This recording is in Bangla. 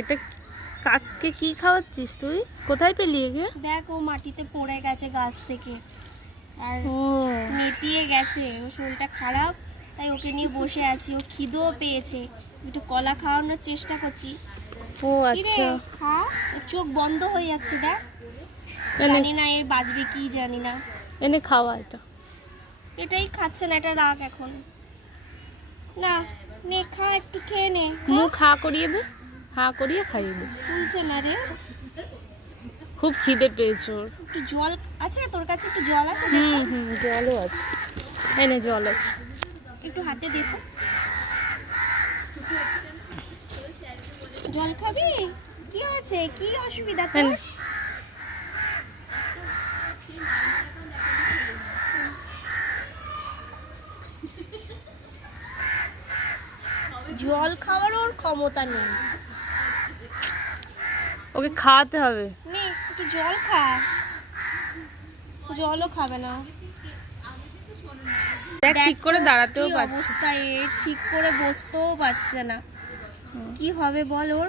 এটা কাককে কি খাওয়াচ্ছিস তুই? কোথায় পেলি একে? দেখ ও মাটিতে পড়ে গেছে গাছ থেকে, আর ও নেতিয়ে গেছে, ও শরীরটা খারাপ, তাই ওকে নিয়ে বসে আছি। ও খিদেও পেয়েছে, একটু কলা খাওয়ানোর চেষ্টা করছি। ও কি রে, আচ্ছা, খা। ওর চোখ বন্ধ হয়ে যাচ্ছে, দেখ। এনে জানি না এর বাজবে কি, জানি না। এনে খাওয়া এটা। এটাই খাচ্ছে না, এটা রাখ এখন। না, নে খা, একটু খেয়ে নে। মুখ হা করিয়ে দে, হা করিয়ে খাইয়ে দে। তুলছে না রে। খুব খিদে পেয়েছে ওর। একটু জল আছে তোর কাছে? একটু জল আছে? জলও আছে, এনে জল আছে। একটু হাতে দেখো। জল খাবি? কি আছে, কি অসুবিধা তোর? এনে। জল খাওয়ার ওর ক্ষমতা নেই। ওকে খাওয়াতে হবে। নে একটু জল খা। জলও খাবে না। দেখ ঠিক করে দাঁড়াতেও কি পারছে। অবস্থা এর, ঠিক করে বসতেও পারছে না। কি হবে বল ওর?